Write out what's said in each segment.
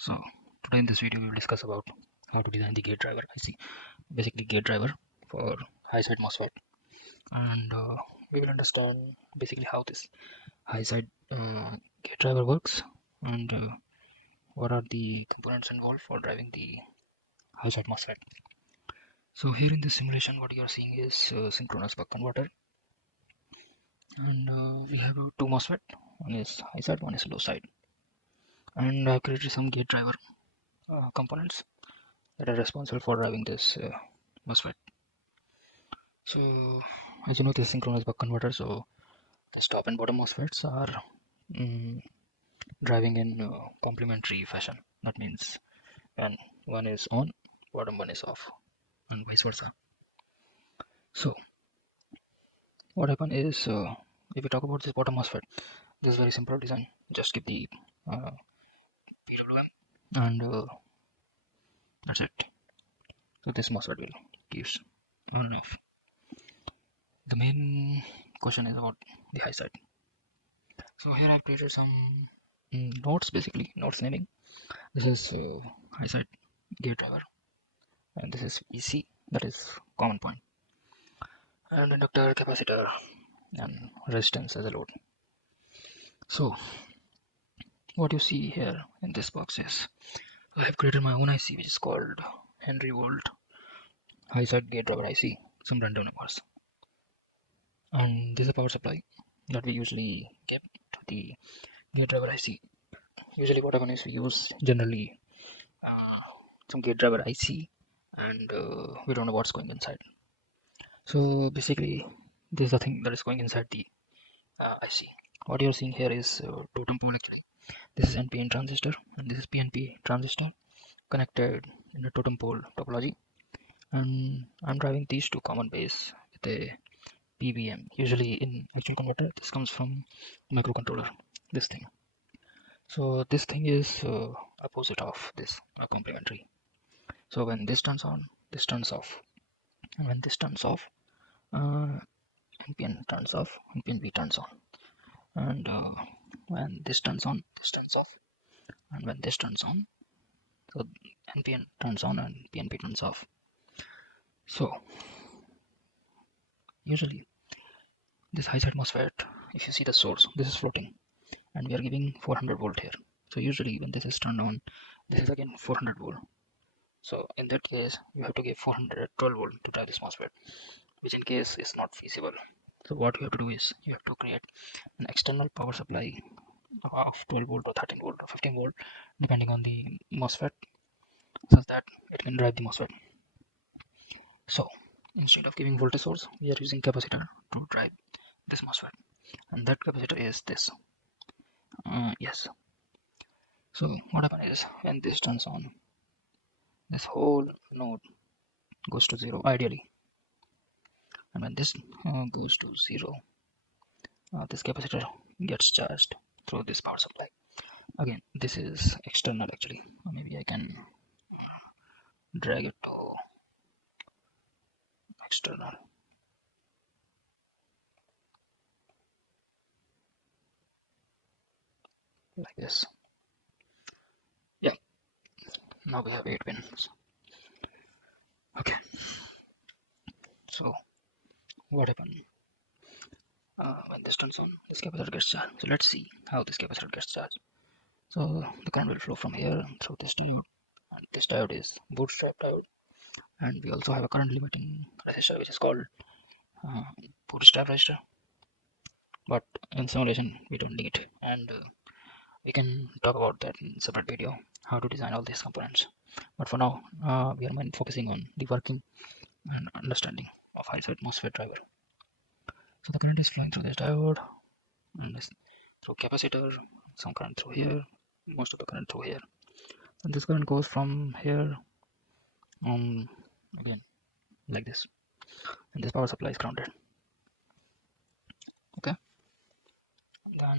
So today in this video we will discuss about how to design the gate driver IC, basically gate driver for high side MOSFET, and we will understand basically how this high side gate driver works and what are the components involved for driving the high side MOSFET. So here in this simulation what you are seeing is synchronous buck converter, and we have two MOSFET, one is high side, one is low side, and I have created some gate driver components that are responsible for driving this MOSFET. So as you know, this synchronous buck converter, so the top and bottom MOSFETs are mm, driving in complementary fashion. That means when one is on, bottom one is off, and vice versa. So what happens is, if we talk about this bottom MOSFET, this is very simple design. Just give the PWM, and that's it. So this MOSFET will keeps on and off. The main question is about the high side. So here I've created some nodes, basically nodes naming. This is high side gate driver, and this is EC, that is common point, and inductor, capacitor, and resistance as a load. So what you see here in this box is I have created my own IC which is called Henry Volt high side gate driver IC, some random numbers, and this is a power supply that we usually give to the gate driver IC. Usually what happens is we use generally uh, some gate driver IC, and we don't know what's going inside. So basically this is the thing that is going inside the IC. What you're seeing here is totem pole actually. This is NPN transistor and this is PNP transistor connected in a totem pole topology, and I'm driving these two common base with a PBM. Usually in actual converter this comes from microcontroller, this thing. So this thing is opposite of this complementary. So when this turns on, this turns off, and when this turns off, NPN turns off and PNP turns on, and when this turns on, this turns off, and when this turns on, so NPN turns on and PNP turns off. So usually this high side MOSFET, if you see the source, this is floating and we are giving 400 volt here. So usually when this is turned on, this is again 400 volt. So in that case you have to give 412 volt to drive this MOSFET, which in case is not feasible. So what you have to do is you have to create an external power supply of 12 volt or 13 volt or 15 volt depending on the MOSFET, such that it can drive the MOSFET. So instead of giving voltage source, we are using capacitor to drive this MOSFET, and that capacitor is this. Yes. So what happens is when this turns on, this whole node goes to zero ideally, and when this goes to zero, this capacitor gets charged through this power supply. Again, this is external actually. Maybe I can drag it to external. Like this. Yeah, now we have 8 pins. Okay, so what happened when this turns on, this capacitor gets charged. So let's see how this capacitor gets charged. So the current will flow from here through this diode, and this diode is Bootstrap diode, and we also have a current limiting resistor which is called uh, Bootstrap resistor, but in simulation we don't need, and we can talk about that in separate video, how to design all these components. But for now we are focusing on the working and understanding of high side MOSFET driver. So the current is flowing through this diode, and this through capacitor, some current through here, most of the current through here, and this current goes from here again like this, and this power supply is grounded. Okay, then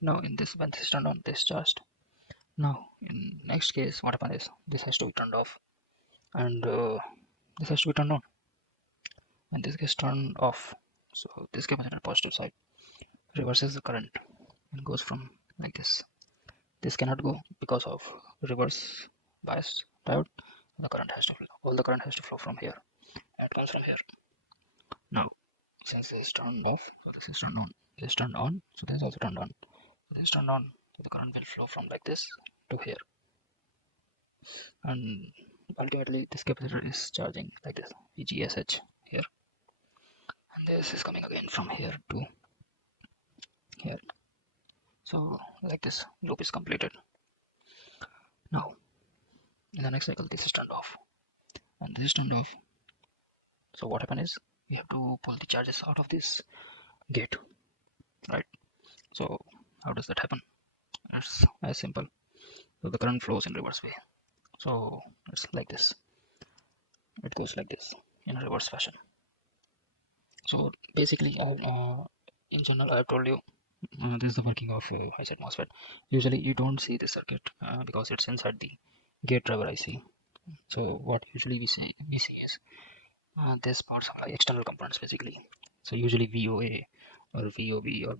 now in this, when this is turned on, this charged. Now in next case what happens is this has to be turned off, and this has to be turned on, and this gets turned off. So this capacitor positive side reverses the current and goes from like this. This cannot go because of reverse bias diode. The current has to flow. All the current has to flow from here. It comes from here. Now, since this is turned off, so this is turned on. This is turned on, so this is also turned on. This is turned on, so the current will flow from like this to here. And ultimately, this capacitor is charging like this, VGSH here. And this is coming again from here to here. So like this loop is completed. Now, in the next cycle, this is turned off. And this is turned off. So what happens is, we have to pull the charges out of this gate, right? So how does that happen? It's as simple. So the current flows in reverse way. So it's like this. It goes like this in a reverse fashion. So basically, in general, I've told you this is the working of high-side MOSFET. Usually, you don't see the circuit because it's inside the gate driver IC. So what usually we see is this power supply external components basically. So usually VOA or VOB, or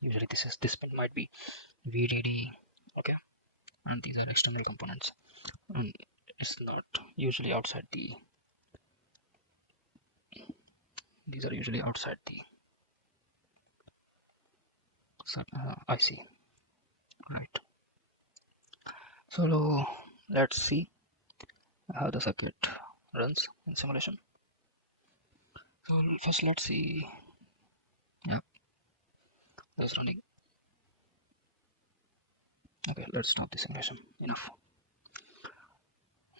usually this pin might be VDD. Okay, and these are external components. It's not usually outside the. These are usually outside the IC, right? So let's see how the circuit runs in simulation. So first let's see. Yeah, that's running. Okay, let's stop the simulation. Enough.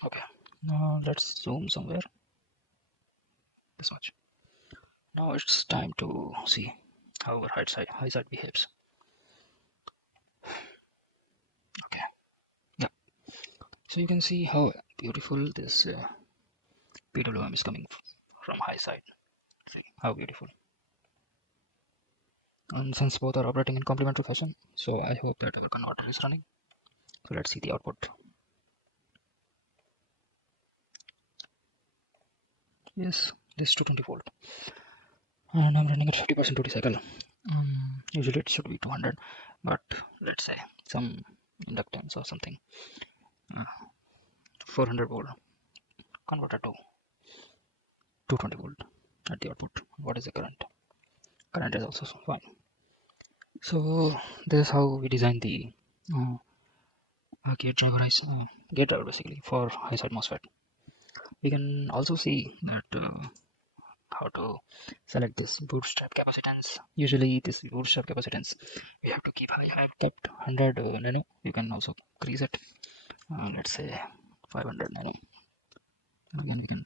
Okay, now let's zoom somewhere. This much. Now it's time to see how our high side behaves. Okay, yeah. So you can see how beautiful this PWM is coming from high side. See how beautiful. And since both are operating in complementary fashion, so I hope that our converter is running. So let's see the output. Yes, this is 220 volt, and I'm running at 50% duty cycle. Usually it should be 200, but let's say some inductance or something. 400 volt converter to 220 volt at the output. What is the current? Current is also fine. So this is how we design the gate driver basically for high side MOSFET. We can also see that how to select this bootstrap capacitance. Usually this bootstrap capacitance we have to keep high. I have kept 100 nano. You can also increase it. Let's say 500 nano. Again we can.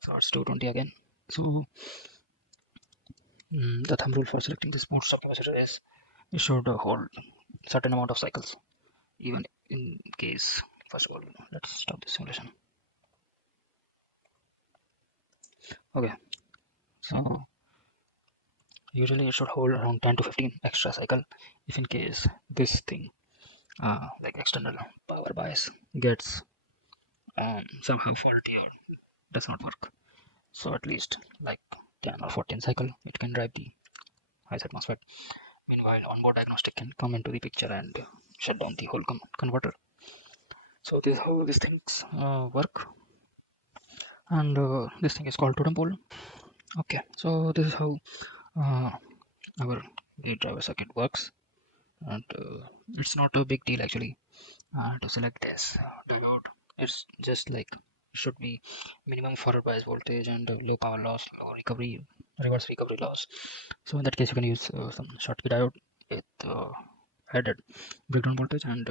So it's 220 again. So the thumb rule for selecting this bootstrap capacitor is it should hold certain amount of cycles, even in case. First of all, let's stop the simulation. Okay, so usually it should hold around 10 to 15 extra cycle if in case this thing like external power bias gets somehow faulty or does not work. So at least like 10 or 14 cycle it can drive the high side MOSFET. Meanwhile, onboard diagnostic can come into the picture and shut down the whole converter. So this is how these things work, and this thing is called totem pole. Okay, so this is how our gate driver circuit works, and it's not a big deal actually to select this diode. It's just like it should be minimum forward bias voltage and low power loss, low recovery, reverse recovery loss. So in that case, you can use some Schottky diode with added breakdown voltage, and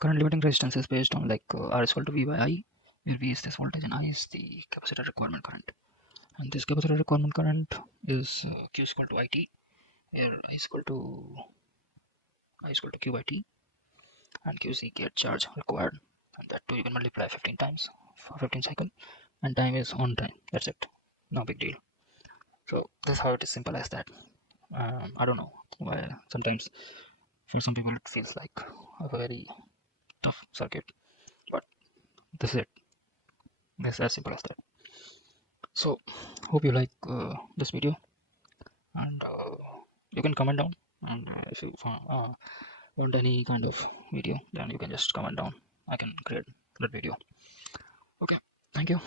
current limiting resistance is based on like R is equal to V by I, where V is this voltage and I is the capacitor requirement current. And this capacitor requirement current is Q is equal to IT, where I is equal to Q by T, and Q is the gate charge required, and that too you can multiply 15 times for 15 cycle, and time is on time. That's it. No big deal. So this is how it is simple as that. I don't know why sometimes for some people it feels like a very tough circuit, but this is it. This is as simple as that. So hope you like this video, and you can comment down. And if you want any kind of video, then you can just comment down. I can create that video. Okay, thank you.